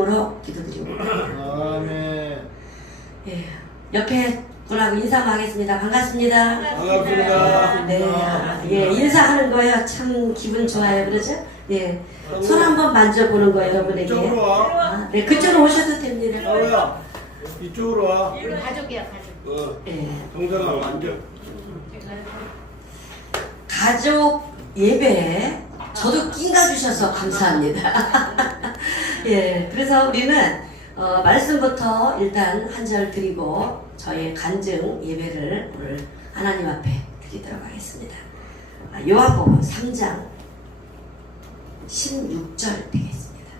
으로 기도드리고 아멘. 예. 옆에 분하고 인사하겠습니다. 반갑습니다. 반갑습니다. 네, 아, 예, 인사하는 거요. 참 기분 좋아요. 그러죠? 예. 손 한번 만져보는 거예요, 여러분에게. 이쪽으로 와. 아, 네, 그쪽으로 오셔도 됩니다. 하루야. 이쪽으로 와. 우리 가족이야 가족. 어, 예. 정상아 앉아. 가족 예배에 저도 끼가 주셔서 감사합니다. 예, 그래서 우리는 어, 말씀부터 일단 한 절 드리고 저의 간증 예배를 오늘 하나님 앞에 드리도록 하겠습니다. 아, 요한복음 3장 16절 되겠습니다.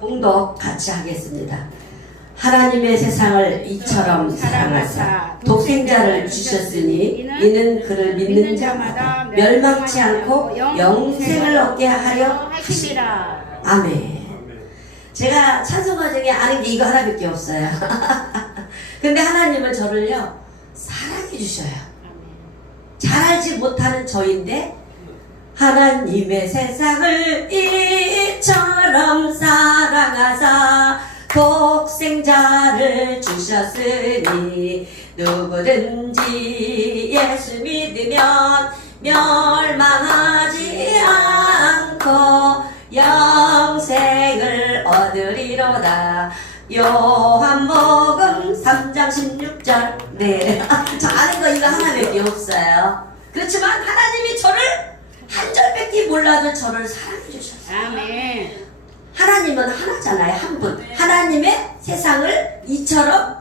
공독 같이 하겠습니다. 하나님의 세상을 이처럼 사랑하사 독생자를 주셨으니 이는 그를 믿는 자마다 멸망치 않고 영생을 얻게 하려 하시라. 아멘. 제가 찬송가 중에 아는 게 이거 하나밖에 없어요. 근데 하나님은 저를요 사랑해 주셔요. 잘 알지 못하는 저인데 하나님의 세상을 이처럼 사랑하사 독 생자를 주셨으니 누구든지 예수 믿으면 멸망하지 않고 영생을 얻으리로다. 요한복음 3장 16절. 네, 저 아는 거 이거 하나밖에 없어요. 그렇지만 하나님이 저를 한 절밖에 몰라도 저를 사랑해 주셨어요. 아멘. 하나님은 하나잖아요 한 분. 하나님의 세상을 이처럼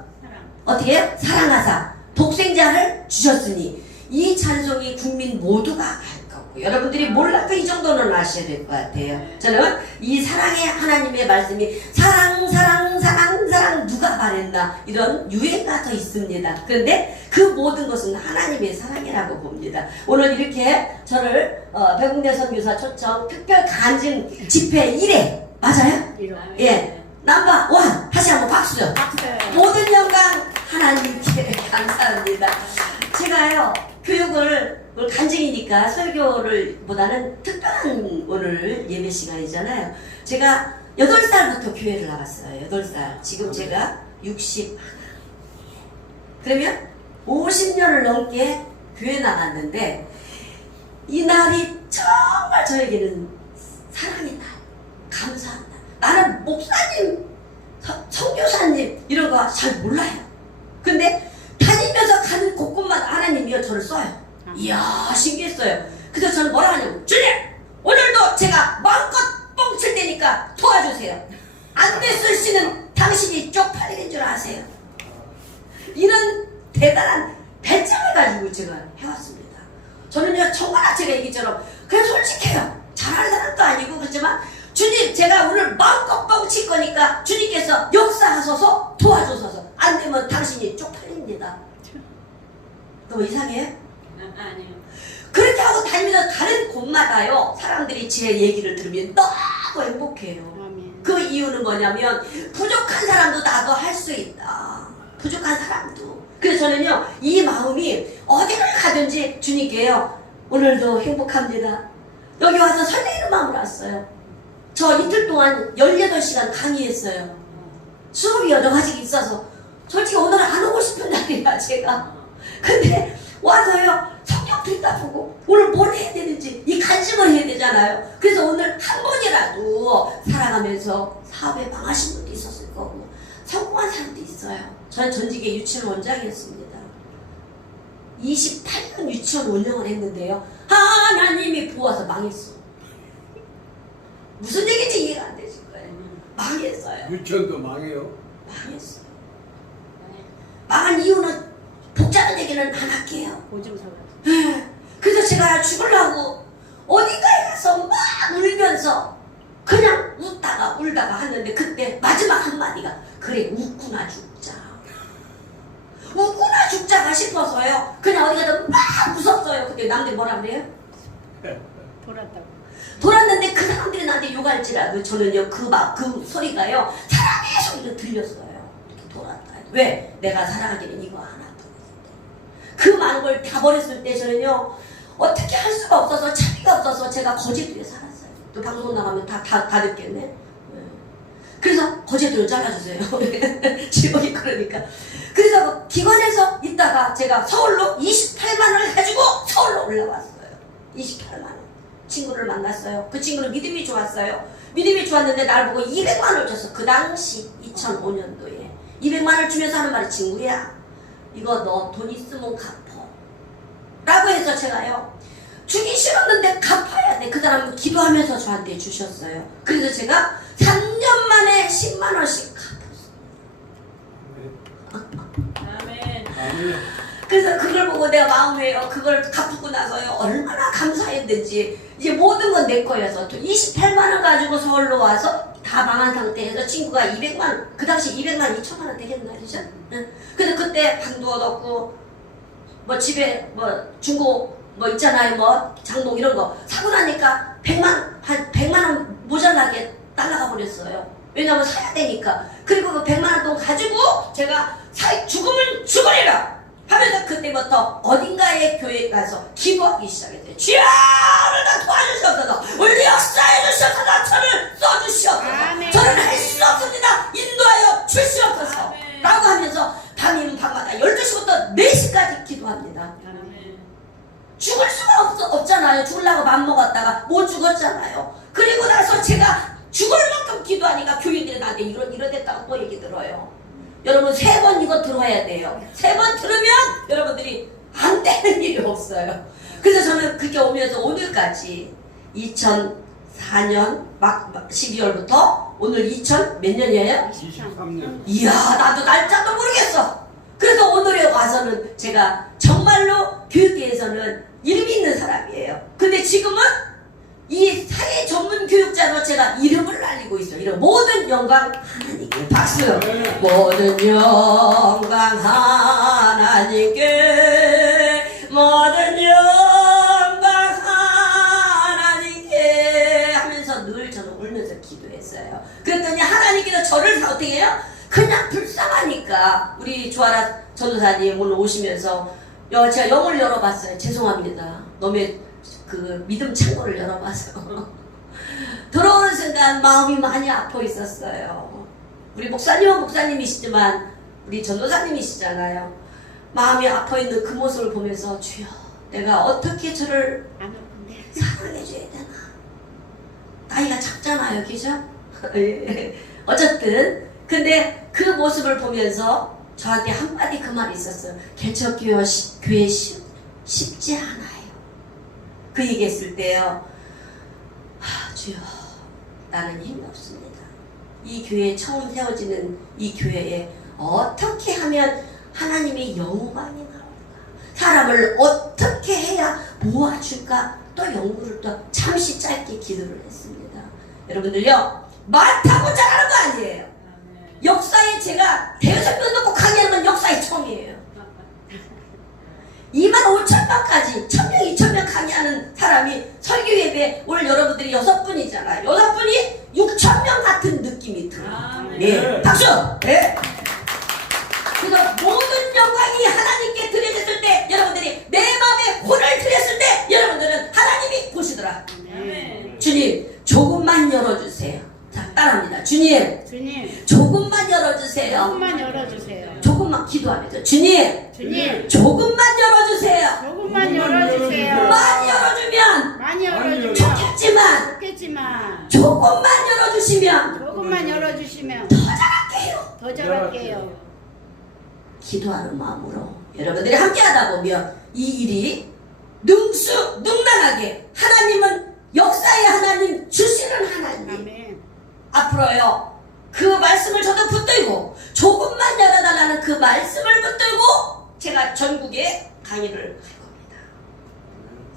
어떻게 해요? 사랑하사 독생자를 주셨으니 이 찬송이 국민 모두가 할 거고 여러분들이 몰라도 이 정도는 아셔야 될 것 같아요. 저는 이 사랑의 하나님의 말씀이 사랑 사랑 사랑 사랑 누가 말했나 이런 유행가 더 있습니다. 그런데 그 모든 것은 하나님의 사랑이라고 봅니다. 오늘 이렇게 저를 어, 백운대 선 교사 초청 특별 간증 집회 1회 맞아요? 예 넘버 원 다시 한번 박수요 박수. 모든 영광 하나님께 감사합니다. 제가요 교육을 오늘 간증이니까 설교를 보다는 특별한 오늘 예배 시간이잖아요. 제가 8살부터 교회를 나갔어요. 8살. 지금 제가 60 그러면 50년을 넘게 교회 나갔는데 이 날이 정말 저에게는 사랑의 날, 감사한 날. 나는 목사님 서- 선교사님 이런 거 잘 몰라요. 근데 다니면서 가는 곳곳마다 하나님이요 저를 써요. 이야 신기했어요. 그래서 저는 뭐라 하냐고 주님 오늘도 제가 마음껏 뻥칠 테니까 도와주세요. 안 됐을 시는 당신이 쪽팔리는 줄 아세요. 이런 대단한 배짱을 가지고 제가 해왔습니다. 저는요 정말 제가 얘기처럼 그냥 솔직해요. 잘하는 사람도 아니고 그렇지만 주님 제가 오늘 마음껏 뻥칠 거니까 주님께서 역사하소서 도와주소서 안 되면 당신이 쪽팔립니다. 너무 이상해요? 아니요. 그렇게 하고 다니면서 다른 곳마다요 사람들이 제 얘기를 들으면 너무 행복해요. 그 이유는 뭐냐면 부족한 사람도 나도 할 수 있다. 부족한 사람도. 그래서 저는요 이 마음이 어디를 가든지 주님께요 오늘도 행복합니다. 여기 와서 설레이는 마음으로 왔어요. 저 이틀 동안 18시간 강의했어요. 수업이 여러 가지 있어서 솔직히 오늘 안 오고 싶은 날이야 제가. 근데 와서요 성경 듣다 보고 오늘 뭘 해야 되는지 이 간증을 해야 되잖아요. 그래서 오늘 한 번이라도 살아가면서 사업에 망하신 분도 있었을 거고 성공한 사람도 있어요. 저는 전직의 유치원 원장이었습니다. 28년 유치원 운영을 했는데요. 하나님이 부어서 망했어. 무슨 얘기인지 이해가 안 되실 거예요. 망했어요. 유치원도 망해요. 망했어요. 망한 이유는 복잡한 얘기는 안 할게요. 보증서가. 그래서 제가 죽으려고 어딘가에 가서 막 울면서 그냥 웃다가 울다가 하는데 그때 마지막 한마디가 그래 웃구나 죽자 웃구나 죽자가 싶어서요 그냥 어디 가서 막 웃었어요 근데 남들 뭐라 그래요? 돌았다고. 돌았는데 그 사람들이 나한테 욕할지라도 저는요 그 막그 소리가요 사랑의 소리로 들렸어요 이렇게 돌았다 왜? 내가 사랑하기는 이거 하나 그 많은 걸 다 버렸을 때 저는요 어떻게 할 수가 없어서 차비가 없어서 제가 거제도에 살았어요 또 방송 나가면 다, 다, 다 듣겠네. 예. 그래서 거제도를 잘라주세요. 직원이 그러니까. 그래서 기관에서 있다가 제가 서울로 28만 원을 가지고 서울로 올라왔어요. 28만 원. 친구를 만났어요. 그 친구는 믿음이 좋았어요. 믿음이 좋았는데 날 보고 200만 원을 줬어. 그 당시 2005년도에 200만 원을 주면서 하는 말이 친구야. 이거 너 돈 있으면 갚어. 라고 해서 제가요. 주기 싫었는데 갚아야 돼. 그 사람은 기도하면서 저한테 주셨어요. 그래서 제가 3년 만에 10만 원씩 갚았어요. 아멘. 아멘. 그래서 그걸 보고 내가 마음에요. 그걸 갚고 나서요. 얼마나 감사했는지. 이제 모든 건 내 거여서 또 28만 원 가지고 서울로 와서 다 망한 상태에서 친구가 200만 원, 그 당시 200만 2천만 원 되겠나 그죠? 응. 근데 그때 방도 얻었고 뭐 집에 뭐 중고 뭐 있잖아요. 뭐 장복 이런 거 사고 나니까 100만 한 100만 원 모자라게 날라가 버렸어요. 왜냐면 사야 되니까. 그리고 그 100만 원 돈 가지고 제가 사 죽음을 죽으리라 하면서 그때부터 어딘가에 교회 가서 기도하기 시작했어요. 주여 나 도와주시옵소서 우리 역사해 주시옵소서 저를 써주시옵소서 아멘. 저는 할 수 없습니다 인도하여 주시옵소서 아멘. 라고 하면서 밤이면 밤마다 12시부터 4시까지 기도합니다 아멘. 죽을 수가 없, 없잖아요. 죽으려고 맘 먹었다가 못 죽었잖아요. 그리고 나서 제가 죽을 만큼 기도하니까 교인들이 나한테 이런 이러댔다고 또 얘기 들어요. 여러분 세 번 이거 들어야 돼요. 세 번 들으면 여러분들이 안 되는 일이 없어요. 그래서 저는 그게 오면서 오늘까지 2004년 막 12월부터 오늘 2000 몇 년이에요? 23년. 이야 나도 날짜도 모르겠어 그래서 오늘에 와서는 제가 정말로 교육계에서는 이름이 있는 사람이에요 근데 지금은 이 사회 전문 교육자로 제가 이름을 날리고 있어요 이런 모든 영광 박수 네. 모든 영광 하나님께 모든 영광 하나님께 하면서 늘 저는 울면서 기도했어요. 그랬더니 하나님께서 저를 어떻게 해요? 그냥 불쌍하니까 우리 조아라 전도사님 오늘 오시면서 여, 제가 영을 열어봤어요. 죄송합니다. 너의 그 믿음 창고를 열어봐서 들어오는 순간 마음이 많이 아파 있었어요. 우리 목사님은 목사님이시지만 우리 전도사님이시잖아요. 마음이 아파 있는 그 모습을 보면서 주여 내가 어떻게 저를 안 아픈데. 사랑해 줘야 되나? 나이가 작잖아요, 그죠? 예. 어쨌든 근데 그 모습을 보면서 저한테 한마디 그 말이 있었어요. 개척교회 시- 교회 쉽, 쉽지 않아요. 그 얘기했을 때요. 하, 주여, 나는 힘이 없습니다. 이 교회 처음 세워지는 이 교회에 어떻게 하면 하나님의 영광이 나올까? 사람을 어떻게 해야 모아줄까? 또 연구를 또 잠시 짧게 기도를 했습니다. 여러분들요, 많다고 잘하는 거 아니에요. 역사에 제가 대여설명 놓고 강의하는 건 역사의 처음이에요. 2만 5천 명까지 1000명, 2000명 강의하는 사람이 설교 예배 오늘 여러분들이 여섯 분이잖아요. 여섯 분이 6천 명 같은 느낌이 들어요. 아멘. 예, 박수! 예. 그래서 모든 영광이 하나님께 드려졌을 때 여러분들이 내 마음에 혼을 드렸을 때 여러분들은 하나님이 보시더라. 주님 조금만 열어주세요. 자 따라합니다. 주님 주님, 조금만 열어주세요. 조금만 열어주세요. 조금만 기도하면서 주님 주님, 조금만 열어주세요. 조금만 열어주세요. 많이 열어주면 많이. 열어주면 좋겠지만 좋겠지만 조금만 열어주시면 조금만 열어주시면 더 잘할게요. 더 잘할게요. 기도하는 마음으로 여러분들이 함께하다 보면 이 일이 능수 능란하게 하나님은 역사의 하나님 주시는 하나님 아멘. 앞으로요 그 말씀을 저도 붙들고 조금만 열어달라는 그 말씀을 붙들고 제가 전국에 강의를 할 겁니다.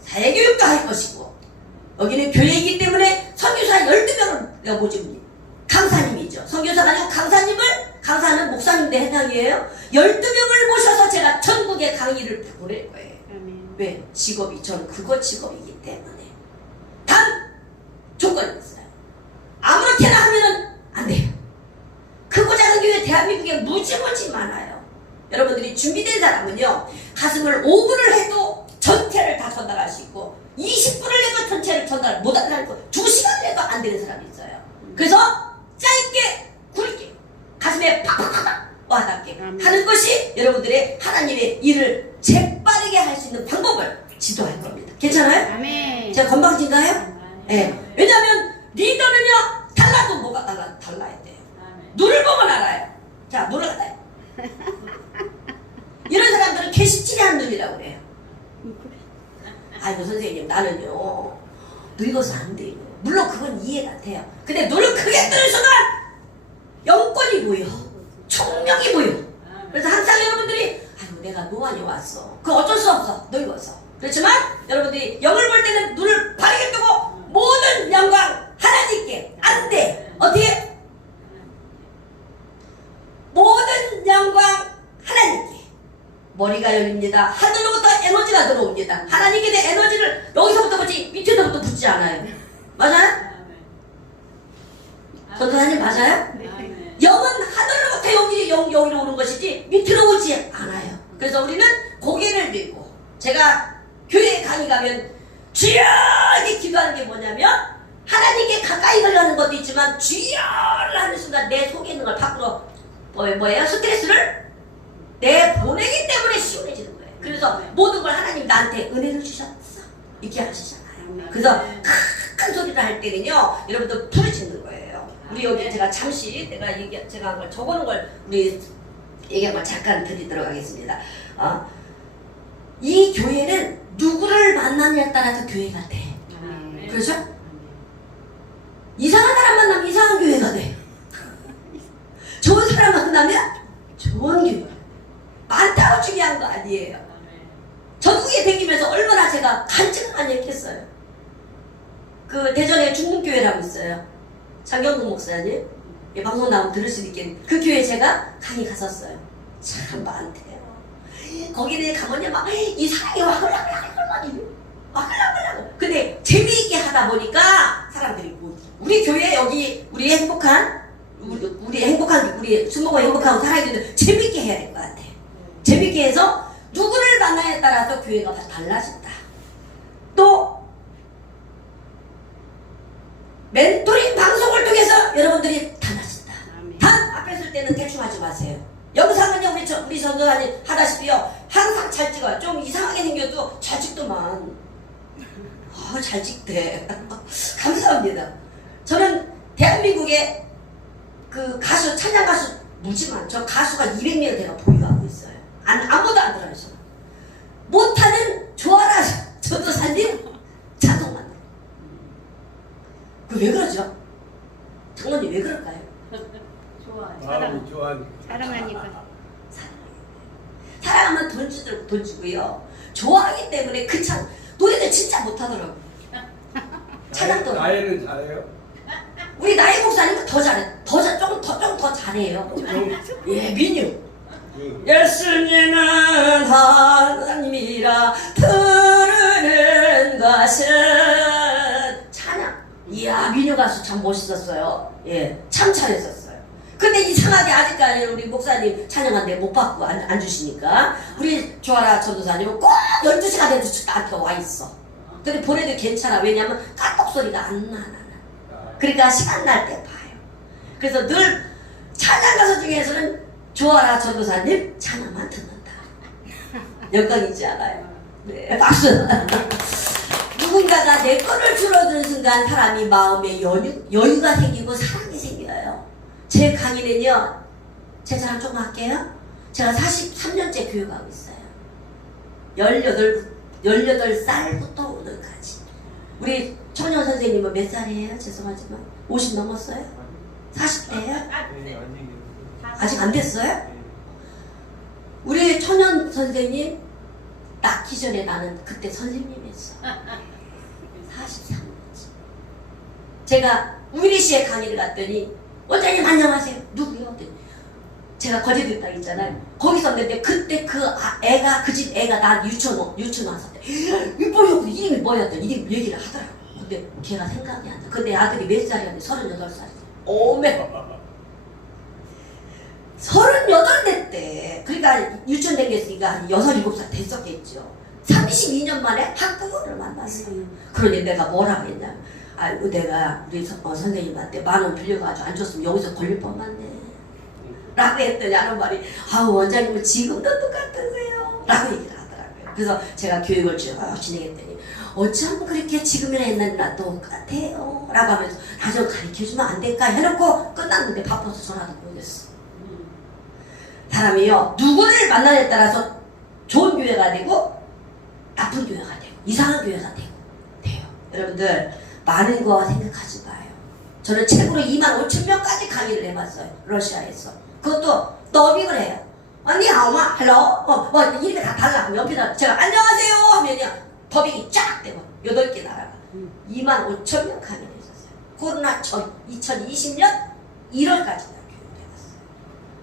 사회교육도 할 것이고 여기는 교회이기 때문에 선교사 12명을 내가 모집니다. 강사님이죠. 선교사가 아니고 강사님을 강사는 목사님들 해당이에요. 12명을 모셔서 제가 전국에 강의를 보낼 거예요. 왜? 직업이 전 그거 직업이기 때문에 단 조건이 있어요. 이렇게나 하면 안 돼요. 크고 작은 교회 대한민국에 무지무지 많아요. 여러분들이 준비된 사람은요. 가슴을 5분을 해도 전체를 다 전달할 수 있고 20분을 해도 전체를 전달 못한다는 거 2시간 해도 안 되는 사람이 있어요. 그래서 짧게 굵게 가슴에 팍팍팍 와닿게 하는 것이 여러분들의 하나님의 일을 재빠르게 할 수 있는 방법을 지도할 겁니다. 괜찮아요? 제가 건방진가요? 예. 네. 왜냐하면 리더는요 달라도 뭐가 달라 달라야 돼요. 눈을 보면 알아요. 자 눈을 갖다. 이런 사람들은 개시치레한 눈이라고 그래요. 아이고 선생님 나는요 늙어서 안 돼요. 물론 그건 이해가 돼요. 근데 눈을 크게 뜨는 순간 영권이 보여. 총명이 보여. 그래서 항상 여러분들이 아이고 내가 노안이 왔어. 그 어쩔 수 없어. 늙어서. 그렇지만 여러분들이 영을 볼 때는 눈을 바르게 뜨고 모든 영광 하나님께 안 돼. 어떻게? 모든 영광 하나님께. 머리가 열립니다. 하늘로부터 에너지가 들어옵니다. 하나님께 대 에너지를 여기서부터 붙지 밑에서부터 붙지 않아요. 맞아요? 전도사님 맞아요? 영은 하늘로부터 여기 영, 여기로 오는 것이지 밑으로 오지 않아요. 그래서 우리는 고개를 들고 제가 교회 강의 가면 주여 이렇게 기도하는 게 뭐냐면 하나님께 가까이 가려는 것도 있지만 주여를 하는 순간 내 속에 있는 걸 밖으로 뭐, 뭐예요? 스트레스를 내 보내기 때문에 시원해지는 거예요. 그래서 모든 걸 하나님 나한테 은혜를 주셨어. 이렇게 하시잖아요. 그래서 큰 소리를 할 때는요, 여러분들 부르짖는 거예요. 우리 여기 제가 잠시 내가 얘기 제가 한 걸 적어놓은 걸 우리 얘기한 걸 잠깐 드리도록 하겠습니다. 어, 이 교회는 누구를 만나냐에 따라서 교회가 돼. 그렇죠? 이상한 사람 만나면 이상한 교회가 돼. 좋은 사람 만나면 좋은 교회. 많다고 중요한 거 아니에요. 전국에 다니면서 얼마나 제가 간증을 많이 했겠어요. 그 대전에 중문교회라고 있어요. 장경국 목사님. 예, 방송 나오면 들을 수 있겠는데 그 교회 제가 강의 갔었어요. 참 많대요. 거기는 가보니 막이 사랑이 와글와글와글 와글와글 근데 재미있게 하다 보니까 우리 교회 여기 우리 행복한 우리, 우리 행복한 우리 순모가 행복하고 살아있는데 재밌게 해야 될 것 같아. 재밌게 해서 누구를 만나에 따라서 교회가 달라진다. 또 멘토링 방송을 통해서 여러분들이 달라진다. 단 앞에 설 때는 대충 하지 마세요. 영상은요 우리 저, 우리 전도사님 하다시피요 항상 잘 찍어요. 좀 이상하게 생겨도 잘 찍더만. 아, 잘 찍대. 감사합니다. 저는 대한민국의 그 가수 찬양 가수 무지만 저 가수가 200명 제가 보유하고 있어요. 안 아무도 안 들어요. 저는. 못하는 좋아라 전도사님 자동만. 그왜 그러죠? 장모님 왜 그럴까요? 마음이 좋아하니. 사랑하니까. 사랑하면 돈 주들 돈 주고요. 좋아하기 때문에 그 참 노래들 진짜 못하더라고. 찬양도 나이는 잘해요. 우리 나이 목사님은 더 잘해. 더 잘, 조금 더, 조금 더 잘해요. 좀, 예, 민유. 그, 예수님은 하나님이라 부르는 것은 찬양. 이야, 민유 가수 참 멋 있었어요. 예, 참 잘했었어요. 근데 이상하게 아직까지 우리 목사님 찬양한데 못 받고 안, 안 주시니까 우리 조아라 전도사님은 꼭 12시가 돼도 나한테 와 있어. 근데 보내도 괜찮아. 왜냐면 까똑 소리가 안 나. 아, 그러니까 시간 날 때 봐요. 그래서 늘 찬양 가수 중에서는 조아라 전도사님 찬양만 듣는다. 영광이지 않아요. 네, 박수. 누군가가 내 거를 줄어드는 순간 사람이 마음에 여유, 여유가 생기고 사랑이 생겨요. 제 강의는요, 제 자랑 좀 할게요. 제가 43년째 교육하고 있어요. 18, 18살부터 오늘까지. 우리 청년 선생님은 몇 살이에요? 죄송하지만. 50 넘었어요? 40대예요? 아직 안 됐어요? 우리 청년 선생님 낳기 전에 나는 그때 선생님이었어. 43년째. 제가 우리 씨의 강의를 갔더니 원장님 안녕하세요. 누구요? 제가 거제도 땅 있잖아요. 거기 있었는데 그때 그 아- 애가 그 집 애가 나 유치원 유치원 이 뭐야 이름이 뭐였던 이름 얘기를 하더라고. 근데 걔가 생각이 안 나. 근데 아들이 몇 살이었는데 38살. 오메. 서른여덟. 그러니까 유치원 다녔으니까 한 여섯 일곱 살 됐었겠죠. 32년 만에 학부모를 만났어요. 그러니 내가 뭐라고 했냐. 아이고 내가 우리 선- 어, 선생님한테 만 원 빌려가지고 안 줬으면 여기서 걸릴 뻔했네. 라고 했더니 하는 말이 아우 원장님은 지금도 똑같으세요. 라고 얘기를 하더라고요. 그래서 제가 교육을 쭉 진행했더니 어쩜 그렇게 지금이나 옛날이나 똑같아요 라고 하면서 나 좀 가르쳐주면 안 될까 해놓고 끝났는데 바빠서 전화도 보냈어. 사람이요 누구를 만나냐에 따라서 좋은 교회가 되고 나쁜 교회가 되고 이상한 교회가 되고 돼요. 여러분들 많은 거 생각하지 마요. 저는 책으로 2만 5천 명까지 강의를 해봤어요. 러시아에서. 그것도 더빙을 해요. 언니 하오마 헬로 어, 뭐 이름이 다 달라. 옆에다 제가 안녕하세요 하면요 더빙이 쫙 되고 8개 나라가 2만 5천 명 강의를 했었어요. 코로나 전 2020년 1월까지 나 교육을 해봤어요.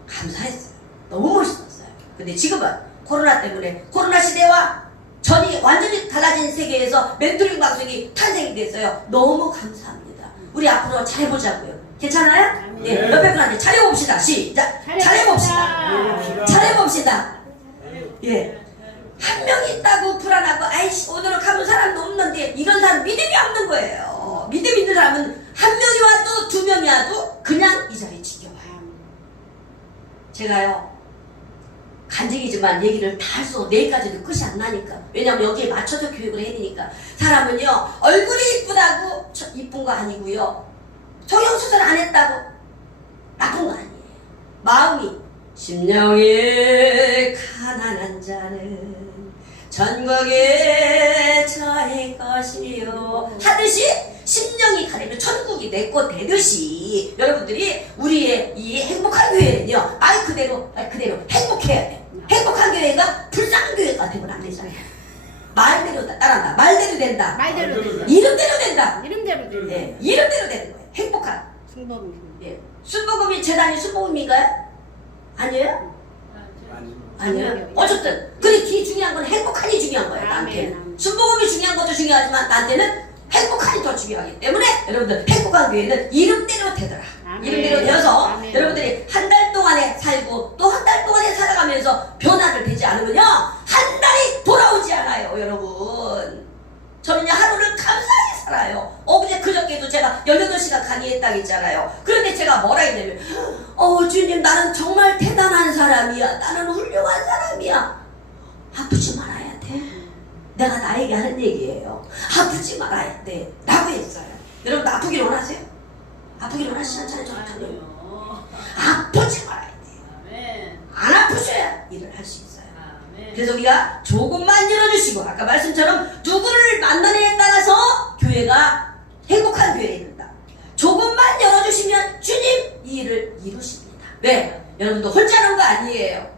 감사했어요. 너무 멋있었어요. 근데 지금은 코로나 때문에 코로나 시대와 전이 완전히 달라진 세계에서 멘토링 방송이 탄생이 됐어요. 너무 감사합니다. 우리 앞으로 잘해보자고요. 괜찮아요? 예, 네. 옆에 분한테 잘해봅시다. 시작. 잘해봅시다. 잘해봅시다. 예. 한 명 있다고 불안하고 아이씨 오늘은 가본 사람도 없는데 이런 사람 믿음이 없는 거예요. 믿음 있는 사람은 한 명이 와도 두 명이 와도 그냥 이 자리에 지켜봐요. 제가요 간증이지만 얘기를 다 할 수 내일까지도 끝이 안 나니까. 왜냐면 여기에 맞춰서 교육을 해야 되니까. 사람은요 얼굴이 이쁘다고 저- 이쁜 거 아니고요 성형수술 안 했다고 나쁜 거 아니에요. 마음이 심령이 가난한 자는 전국에 처할 것이요 하듯이 심령이 가리면 천국이 내 것 되듯이 여러분들이 우리의 이 행복한 교회는요 말 그대로 말 그대로 행복해야 돼 행복한 교회가 불쌍한 교회가 되면 안 되잖아요 말대로 따라한다 말대로 된다 말대로 된다. 이름대로 된다 이름대로 된다. 예, 이름대로 되는 거예요 행복한 승범. 예. 순복음이 재단이 순복음인가요? 아니에요? 아니. 아니에요. 어쨌든 근데 그 중요한 건 행복한이 중요한 거예요. 나한테는. 아멘. 순복음이 중요한 것도 중요하지만 나한테는 행복한이 더 중요하기 때문에 여러분들 행복한 교회는 이름대로 되더라. 이름대로 되어서 아멘. 여러분들이 한 달 동안에 살고 또 한 달 동안에 살아가면서 변화를 되지 않으면요 한 달이 돌아오지 않아요, 여러분. 저는요 하루를 감사하게 살아요. 어제 그저께도 제가 18시간 강의했다고 했잖아요. 그런데 제가 뭐라 했냐면 어 주님 나는 정말 대단한 사람이야. 나는 훌륭한 사람이야. 아프지 말아야 돼. 내가 나에게 하는 얘기예요. 아프지 말아야 돼. 라고 했어요. 여러분 아프길 원하세요? 원하시지 않잖아요. 저 같은 아프지 말아야 돼. 안 아프셔야 일을 할 수 있어요. 그래서 우리가 조금만 열어주시고 아까 말씀처럼 누구를 만나느냐에 따라서 교회가 행복한 교회에 된다. 조금만 열어주시면 주님 이 일을 이루십니다. 왜? 여러분도 혼자 하는 거 아니에요.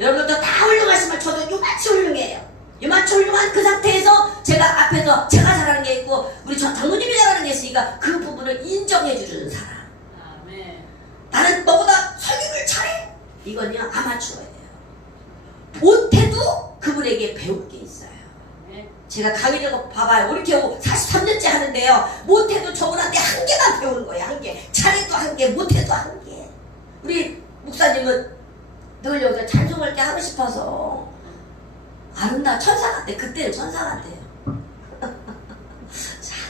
여러분도 다 훌륭하시면 저도 요만치 훌륭해요. 요만치 훌륭한 그 상태에서 제가 앞에서 제가 잘하는 게 있고 우리 저 장모님이 잘하는 게 있으니까 그 부분을 인정해 주는 사람. 나는 너보다 설교를 잘해. 이건요 아마추어예요. 못해도 그분에게 배울 게 있어요. 제가 강의를 봐봐요. 이렇게 43년째 하는데요. 못해도 저분한테 한 개만 배우는 거예요. 한 개. 잘해도 한 개, 못해도 한 개. 우리 목사님은 늘 여기서 찬송할 게 하고 싶어서 아름다워 천사 같대. 그때는 천사 같대요.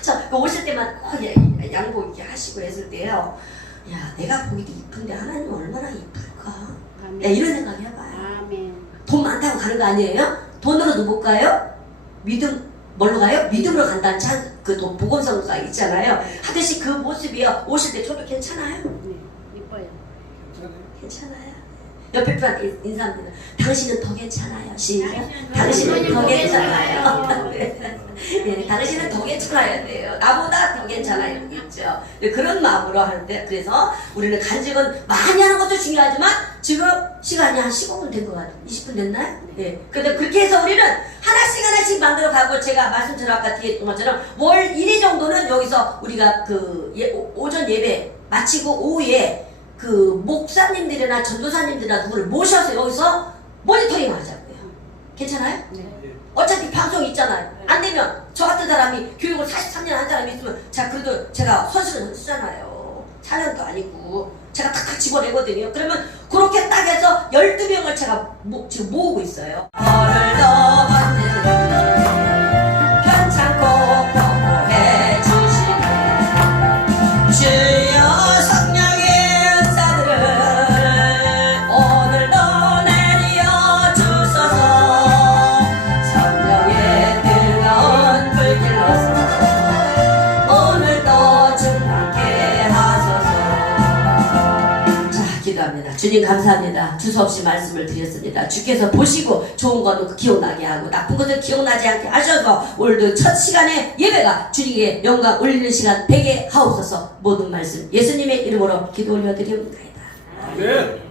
자, 저 오실 때만 꼭 야- 양복 이렇게 하시고 했을 때요. 야, 내가 보기도 이쁜데 하나님 얼마나 이쁠까? 야. 이런 생각 해봐요. 아멘. 돈 많다고 가는 거 아니에요? 돈으로도 못 가요? 믿음 뭘로 가요? 믿음으로 간다는 찬, 그 돈 보건성가 있잖아요. 하듯이 그 모습이요. 오실 때 저도 괜찮아요? 네. 이뻐요. 괜찮아요. 옆에 분한테 인사합니다. 당신은 더 괜찮아요. 시작. 당신은 더더 괜찮아요. 네. 예, 당신은 더 괜찮아야 돼요. 나보다 더 괜찮아요. 있죠. 네, 그런 마음으로 하는데 그래서 우리는 간직은 많이 하는 것도 중요하지만 지금 시간이 한 15분 된 것 같아요. 20분 됐나요? 네. 근데 그렇게 해서 우리는 하나씩 하나씩 만들어 가고 제가 말씀처럼 아까 뒤에 했던 것처럼 월 1회 정도는 여기서 우리가 그 예, 오- 오전 예배 마치고 오후에 그 목사님들이나 전도사님들이나 누구를 모셔서 여기서 모니터링 하자고요. 괜찮아요? 네. 예. 어차피 방송 있잖아요. 안 되면 저 같은 사람이 교육을 43년 한 사람이 있으면 자 그래도 제가 선수는 선수잖아요. 4년도 아니고 제가 탁탁 집어내거든요. 그러면 그렇게 딱 해서 12명을 제가 모, 지금 모으고 있어요. 주님 감사합니다. 주소 없이 말씀을 드렸습니다. 주께서 보시고 좋은 것은 기억나게 하고 나쁜 것은 기억나지 않게 하셔서 오늘도 첫 시간에 예배가 주님께 영광 올리는 시간 되게 하옵소서 모든 말씀 예수님의 이름으로 기도 올려드립니다. 네.